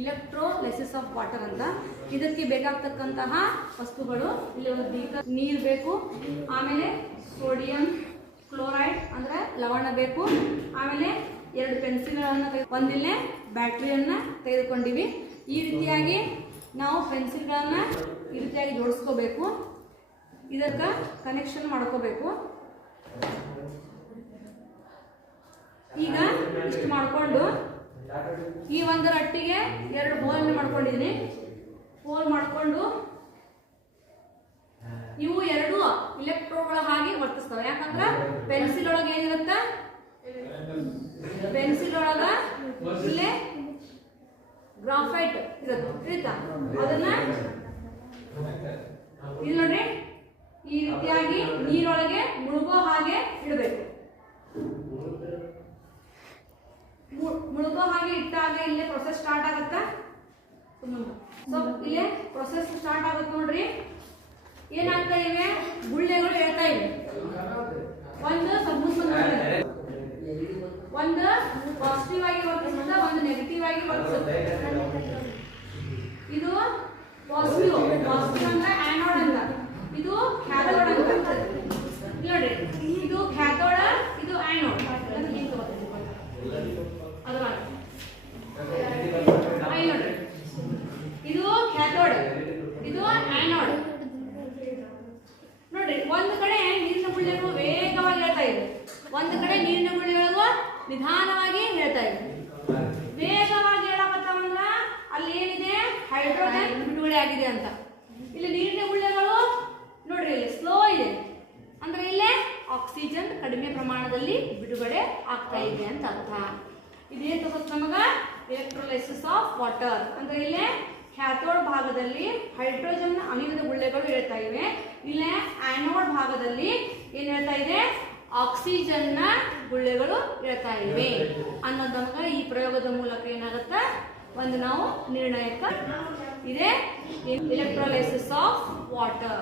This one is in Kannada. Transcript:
ಇಲೆಕ್ಟ್ರೋಲೈಸಿಸ್ ಆಫ್ ವಾಟರ್ ಅಂತ. ಇದಕ್ಕೆ ಬೇಕಾಗ್ತಕ್ಕಂತಹ ವಸ್ತುಗಳು ಇಲ್ಲಿ ಒಂದು ಬೀಕರ್ ನೀರು ಬೇಕು, ಆಮೇಲೆ ಸೋಡಿಯಂ ಕ್ಲೋರೈಡ್ ಅಂದ್ರೆ ಲವಣ ಬೇಕು, ಆಮೇಲೆ 2 ಪೆನ್ಸಿಲ್ಗಳನ್ನು ಒಂದಿಲ್ಲೇ ಬ್ಯಾಟ್ರಿಯನ್ನು ತೆಗೆದುಕೊಂಡಿವಿ. ಈ ರೀತಿಯಾಗಿ ನಾವು ಪೆನ್ಸಿಲ್ಗಳನ್ನು ಈ ರೀತಿಯಾಗಿ ಜೋಡಿಸ್ಕೋಬೇಕು, ಇದಕ್ಕೆ ಕನೆಕ್ಷನ್ ಮಾಡ್ಕೋಬೇಕು. ಈಗ ಇಷ್ಟು ಮಾಡಿಕೊಂಡು ಈ ಒಂದು ರಟ್ಟಿಗೆ 2 ಹೋಲ್ ಮಾಡ್ಕೊಂಡಿದ್ದೀನಿ. ಹೋಲ್ ಮಾಡಿಕೊಂಡು ಇವು 2 ಇಲೆಕ್ಟ್ರೋಗಳ ಹಾಗೆ ವರ್ತಿಸ್ತವೆ. ಯಾಕಂದ್ರೆ ಪೆನ್ಸಿಲ್ ಒಳಗೆ ಏನಿರುತ್ತೆ, ಪೆನ್ಸಿಲ್ ಒಳಗ ಇಲ್ಲೇ ಗ್ರಾಫೈಟ್ ಇರುತ್ತೆ, ಅದನ್ನ ಇಲ್ಲಿ ನೋಡ್ರಿ ಈ ರೀತಿಯಾಗಿ ನೀರೊಳಗೆ ಮುಳುಗೋ ಹಾಗೆ ಇಡಬೇಕು. ಮುಳುಗೋ ಹಾಗೆ ಇಟ್ಟಾಗ ಇಲ್ಲೇ ಪ್ರೊಸೆಸ್ ಸ್ಟಾರ್ಟ್ ಆಗುತ್ತಾ. ಸೊ ಇಲ್ಲೇ ಪ್ರೊಸೆಸ್ ಸ್ಟಾರ್ಟ್ ಆಗುತ್ತೆ ನೋಡ್ರಿ. ಏನಾಗ್ತಾ ಇವೆ, ಗುಳ್ಳೆಗಳು ಹೇಳ್ತಾ ಇವೆ. ಒಂದು ಒಂದು ಪಾಸಿಟಿವ್ ಆಗಿ ವರ್ತಿಸುತ್ತೆ, ಒಂದು ನೆಗೆಟಿವ್ ಆಗಿ ವರ್ತಿಸುತ್ತೆ. ಇದು ಪಾಸಿಟಿವ್ ಅಂದ್ರೆ ಆನೋಡ್ ಅಂತ, ಇದು ಕ್ಯಾಥೋಡ್ ಅಂತ. ನೋಡಿ ಇದು ಕ್ಯಾಥೋಡ್, ಇದು ಆನೋಡ್. ಇದು ಕ್ಯಾಥೋಡ್, ಇದು ಆನೋಡ್. ನೋಡ್ರಿ ಒಂದು ಕಡೆ ನೀರಿನ ಗುಳ್ಳೆಗಳು ವೇಗವಾಗಿ ಹೇಳ್ತಾ ಇದೆ, ಒಂದು ಕಡೆ ನೀರಿನ ಗುಳ್ಳೆಗಳು ನಿಧಾನವಾಗಿ ಹೇಳ್ತಾ ಇದೆ. ವೇಗವಾಗಿ ಹೇಳಕತ್ತಂದ್ರ ಅಲ್ಲಿ ಏನಿದೆ, ಹೈಡ್ರೋಜನ್ ಬಿಡುಗಡೆ ಆಗಿದೆ ಅಂತ. ಇಲ್ಲಿ ನೀರಿನ ಗುಳ್ಳೆಗಳು ನೋಡ್ರಿ ಇಲ್ಲಿ ಸ್ಲೋ ಇದೆ, ಅಂದ್ರೆ ಇಲ್ಲೇ ಆಕ್ಸಿಜನ್ ಕಡಿಮೆ ಪ್ರಮಾಣದಲ್ಲಿ ಬಿಡುಗಡೆ ಆಗ್ತಾ ಇದೆ ಅಂತ ಅರ್ಥ. ಇದೇನು ತಗೋತ್ ನಮಗ ಎಲೆಕ್ಟ್ರೋಲೈಸಿಸ್ ಆಫ್ ವಾಟರ್ ಅಂದ್ರೆ ಇಲ್ಲೇ ಕ್ಯಾಥೋಡ್ ಭಾಗದಲ್ಲಿ ಹೈಡ್ರೋಜನ್ ಅನಿಲದ ಗುಳ್ಳೆಗಳು ಹೇಳ್ತಾ ಇವೆ, ಇಲ್ಲೇ ಆನೋಡ್ ಭಾಗದಲ್ಲಿ ಏನ್ ಹೇಳ್ತಾ ಇದೆ, ಆಕ್ಸಿಜನ್ ನ ಗುಳ್ಳೆಗಳು ಹೇಳ್ತಾ ಇವೆ ಅನ್ನೋದು ನಮಗ ಈ ಪ್ರಯೋಗದ ಮೂಲಕ ಏನಾಗುತ್ತೆ, ಒಂದು ನಾವು ನಿರ್ಣಯಕ್ಕೆ ಇದೆ ಎಲೆಕ್ಟ್ರೋಲೈಸಿಸ್ ಆಫ್ ವಾಟರ್.